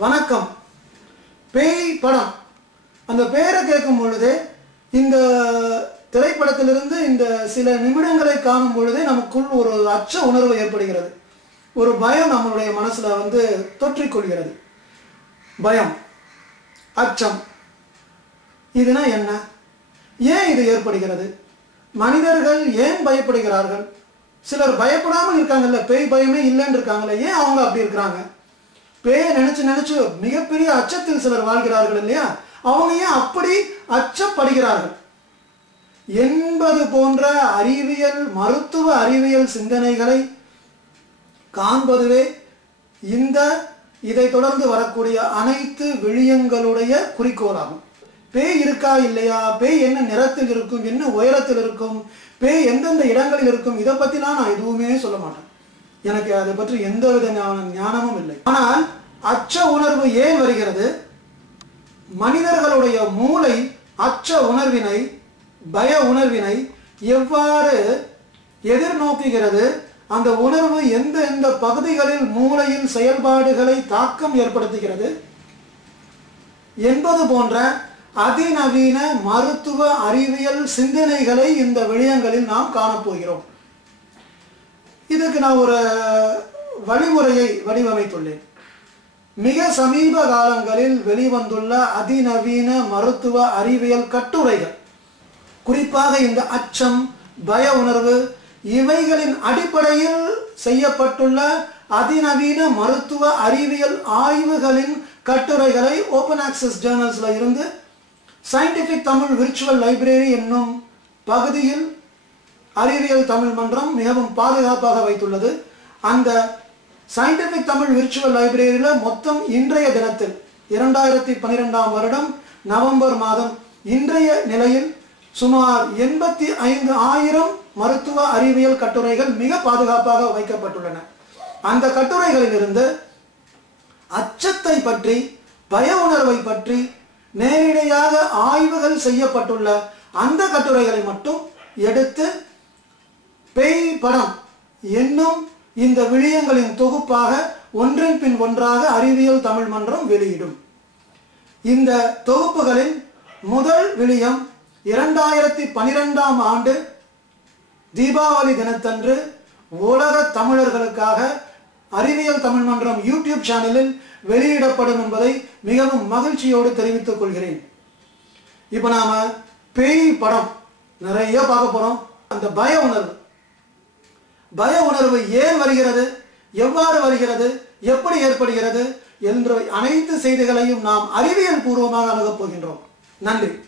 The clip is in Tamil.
வணக்கம். பேய் படம். அந்த பெயரை கேட்கும் பொழுது இந்த திரைப்படத்திலிருந்து இந்த சில நிமிடங்களை காணும் பொழுதே நமக்குள் ஒரு அச்ச உணர்வு ஏற்படுகிறது. ஒரு பயம் நம்மளுடைய மனசில் வந்து தொற்றிக்கொள்கிறது பயம். அச்சம். இதுனா என்ன? ஏன் இது ஏற்படுகிறது? மனிதர்கள் ஏன் பயப்படுகிறார்கள்? சிலர் பயப்படாமல் இருக்காங்கல்ல பேய் பயமே இல்லைன்னு இருக்காங்கல்ல ஏன் அவங்க அப்படி இருக்கிறாங்க? பேய நினைச்சு நினைச்சு மிகப்பெரிய அச்சத்தில் சிலர் வாழ்கிறார்கள் இல்லையா? அவங்க ஏன் அப்படி அச்சப்படுகிறார்கள்? என்பது போன்ற அறிவியல் மருத்துவ அறிவியல் சிந்தனைகளை காண்பதுவே இந்த இதை தொடர்ந்து வரக்கூடிய அனைத்து விழியங்களுடைய குறிக்கோளாகும். பேய் இருக்கா இல்லையா? பேய் என்ன நிறத்தில் இருக்கும்? என்ன உயரத்தில் இருக்கும்? பேய் எந்தெந்த இடங்களில் இருக்கும்? இதை பற்றிலாம் நான் எதுவுமே சொல்ல மாட்டேன். எனக்கு அதை பற்றி எந்த வித ஞானமும் இல்லை. ஆனால் அச்ச உணர்வு ஏன் வருகிறது? மனிதர்களுடைய மூளை அச்ச உணர்வினை பய உணர்வினை எவ்வாறு எதிர்நோக்குகிறது? அந்த உணர்வு எந்த எந்த பகுதிகளில் மூளையின் செயல்பாடுகளை தாக்கம் ஏற்படுத்துகிறது? என்பது போன்ற அதிநவீன மருத்துவ அறிவியல் சிந்தனைகளை இந்த விடயங்களில் நாம் காணப்போகிறோம். இதுக்கு நான் ஒரு வழிமுறையை வடிவமைத்துள்ளேன். மிக சமீப காலங்களில் வெளிவந்துள்ள அதிநவீன மருத்துவ அறிவியல் கட்டுரைகள் குறிப்பாக இந்த அச்சம் பய உணர்வு இவைகளின் அடிப்படையில் செய்யப்பட்டுள்ள அதிநவீன மருத்துவ அறிவியல் ஆய்வுகளின் கட்டுரைகளை ஓப்பன் ஆக்சஸ் ஜேர்னல்ஸில் இருந்து சயின்டிஃபிக் தமிழ் விர்ச்சுவல் லைப்ரரி என்னும் பகுதியில் அறிவியல் தமிழ் மன்றம் மிகவும் பாதுகாப்பாக வைத்துள்ளது. அந்த சயின்டிஃபிக் தமிழ் விர்ச்சுவல் லைப்ரரியில் மொத்தம் இன்றைய தினத்தில் இரண்டாயிரத்தி பன்னிரெண்டாம் வருடம் நவம்பர் மாதம் இன்றைய நிலையில் சுமார் எண்பத்தி ஐந்து ஆயிரம் மருத்துவ அறிவியல் கட்டுரைகள் மிக பாதுகாப்பாக வைக்கப்பட்டுள்ளன. அந்த கட்டுரைகளிலிருந்து அச்சத்தை பற்றி பய உணர்வை பற்றி நேரிடையாக ஆய்வுகள் செய்யப்பட்டுள்ள அந்த கட்டுரைகளை மட்டும் எடுத்து பேய் படம் என்னும் இந்த விழியங்களின் தொகுப்பாக ஒன்றின் பின் ஒன்றாக அறிவியல் தமிழ் மன்றம் வெளியிடும். இந்த தொகுப்புகளின் முதல் விழியம் இரண்டாயிரத்தி பனிரெண்டாம் ஆண்டு தீபாவளி தினத்தன்று உலக தமிழர்களுக்காக அறிவியல் தமிழ் மன்றம் யூடியூப் சேனலில் வெளியிடப்படும் என்பதை மிகவும் மகிழ்ச்சியோடு தெரிவித்துக் கொள்கிறேன். இப்போ நாம பேய் படம் நிறைய பார்க்க போறோம். அந்த பய உணர்வு பய உணர்வு ஏன் வருகிறது? எவ்வாறு வருகிறது? எப்படி ஏற்படுகிறது? என்ற அனைத்து செய்திகளையும் நாம் அறிவியல் பூர்வமாக அணுகப் போகின்றோம். நன்றி.